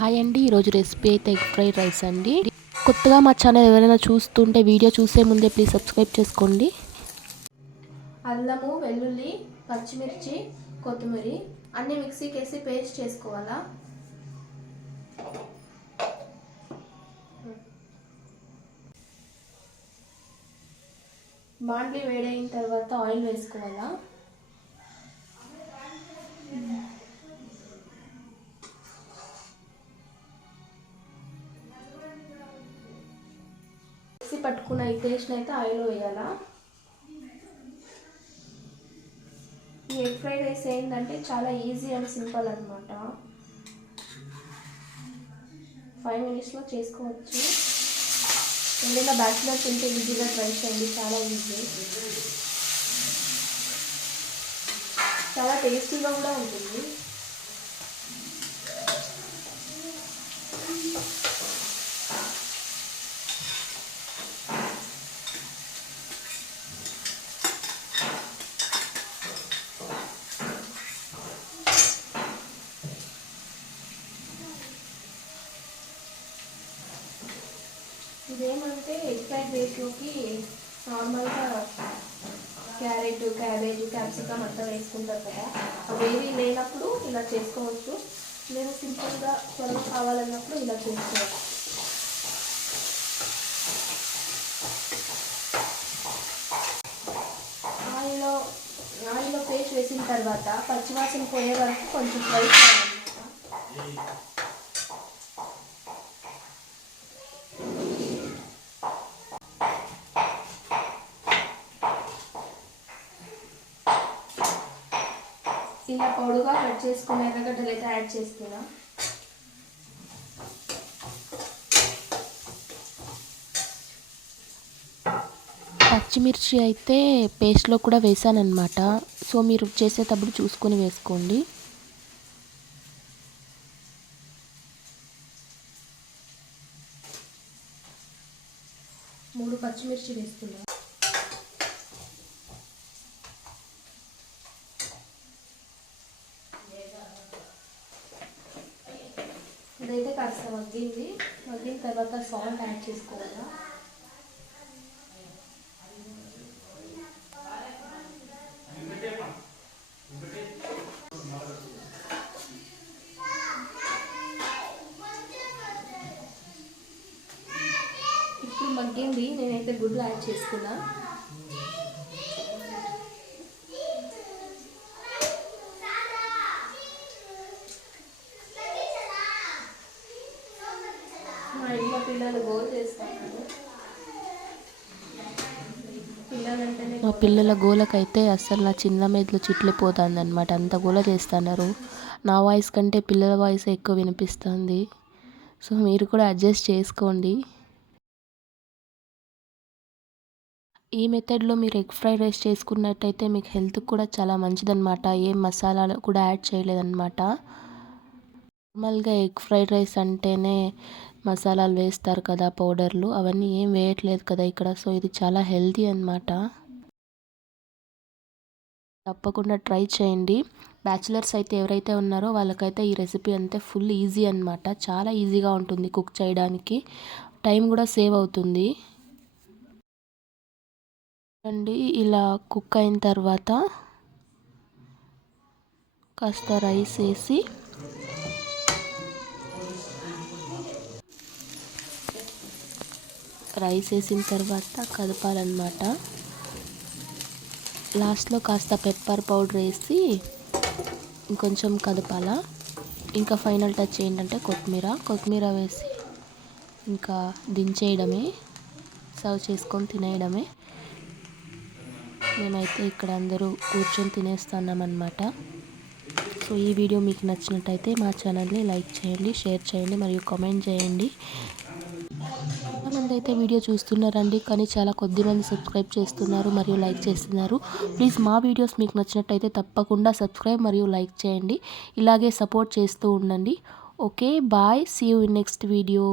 Hi అండి. ఈరోజు recipe అయితే ఎగ్ ఫ్రైడ్ రైస్ అండి. కొత్తగా మా ఛానల్ ఎవరైనా చూస్తుంటే వీడియో చూసే ముందే ప్లీజ్ సబ్స్క్రైబ్ చేసుకోండి. అల్లము, వెల్లుల్లి, పచ్చిమిర్చి, కొత్తిమీర అన్నీ మిక్సీకి వేసి పేస్ట్ చేసుకోవాలా. బాండ్లీ వేడైన తర్వాత ఆయిల్ వేసుకోవాలా. మిక్సీ పట్టుకున్న ఈ పేస్ట్ని అయితే ఆయిల్ వేయాలా. ఈ ఎగ్ ఫ్రైడ్ రైస్ ఏంటంటే చాలా ఈజీ అండ్ సింపుల్ అనమాట. 5 మినిట్స్లో చేసుకోవచ్చు. ఏదైనా బ్యాచిలర్స్ ఉంటే ఈజీగా ట్రై చేయండి, చాలా ఈజీ, చాలా టేస్టీగా కూడా ఉంటుంది. ఇదేమంటే ఎగ్ ఫ్రైడ్ రైస్లోకి నార్మల్గా క్యారెట్, క్యాబేజీ, క్యాప్సికమ్ అంతా వేసుకుంటారు కదా, అవేవి లేనప్పుడు ఇలా చేసుకోవచ్చు. లేదా సింపుల్గా త్వరగా కావాలన్నప్పుడు ఇలా చేసుకోవచ్చు. ఆయిల్లో పేస్ట్ వేసిన తర్వాత పచ్చివాసన పోయే వరకు కొంచెం ఫ్రై చేయాలన్నమాట. ఇలా పొడుగా కట్ చేసుకున్న ఎర్రగడ్డలు అయితే యాడ్ చేస్తున్నా. పచ్చిమిర్చి అయితే పేస్ట్లో కూడా వేసానన్నమాట. సో మీరు చేసేటప్పుడు చూసుకొని వేసుకోండి. మూడు పచ్చిమిర్చి వేస్తున్నా. ఇదైతే కాస్త మగ్గిన తర్వాత సాల్ట్ యాడ్ చేసుకోవాలా. ఇప్పుడు మగ్గింది, నేనైతే గుడ్లు యాడ్ చేసుకున్నా. మా ఇంట్లో పిల్లలు గోల్ చేస్తారు. మా పిల్లల గోలకైతే అస్సలు నా చిన్న మెదలు చిట్లిపోతుంది అనమాట. అంత గోల చేస్తున్నారు. నా వాయిస్ కంటే పిల్లల వాయిస్ ఎక్కువ వినిపిస్తుంది. సో మీరు కూడా అడ్జస్ట్ చేసుకోండి. ఈ మెథడ్లో మీరు ఎగ్ ఫ్రైడ్ రైస్ చేసుకున్నట్టయితే మీకు హెల్త్కి కూడా చాలా మంచిదన్నమాట. ఏం మసాలాలు కూడా యాడ్ చేయలేదన్నమాట. నార్మల్గా ఎగ్ ఫ్రైడ్ రైస్ అంటేనే మసాలాలు వేస్తారు కదా, పౌడర్లు, అవన్నీ ఏం వేయట్లేదు కదా ఇక్కడ. సో ఇది చాలా హెల్తీ అన్నమాట. తప్పకుండా ట్రై చేయండి. బ్యాచిలర్స్ అయితే ఎవరైతే ఉన్నారో వాళ్ళకైతే ఈ రెసిపీ అంతే ఫుల్ ఈజీ అన్నమాట. చాలా ఈజీగా ఉంటుంది కుక్ చేయడానికి, టైం కూడా సేవ్ అవుతుంది. అండి ఇలా కుక్ అయిన తర్వాత కాస్త రైస్ వేసి వేసిన తర్వాత కదపాలన్నమాట. లాస్ట్లో కాస్త పెప్పర్ పౌడర్ వేసి ఇంకొంచెం కదపాలా. ఇంకా ఫైనల్ టచ్ ఏంటంటే కొత్తిమీర వేసి ఇంకా దించేయడమే, సర్వ్ చేసుకొని తినేయడమే. మేమైతే ఇక్కడ అందరూ కూర్చొని తినేస్తున్నామన్నమాట. సో ఈ వీడియో మీకు నచ్చినట్టయితే మా ఛానల్ని లైక్ చేయండి, షేర్ చేయండి మరియు కామెంట్ చేయండి. చాలామంది అయితే వీడియో చూస్తున్నారండి, కానీ చాలా కొద్దిమంది సబ్స్క్రైబ్ చేస్తున్నారు మరియు లైక్ చేస్తున్నారు. ప్లీజ్ మా వీడియోస్ మీకు నచ్చినట్టయితే తప్పకుండా సబ్స్క్రైబ్ మరియు లైక్ చేయండి. ఇలాగే సపోర్ట్ చేస్తూ ఉండండి. Okay, bye, see you in next video.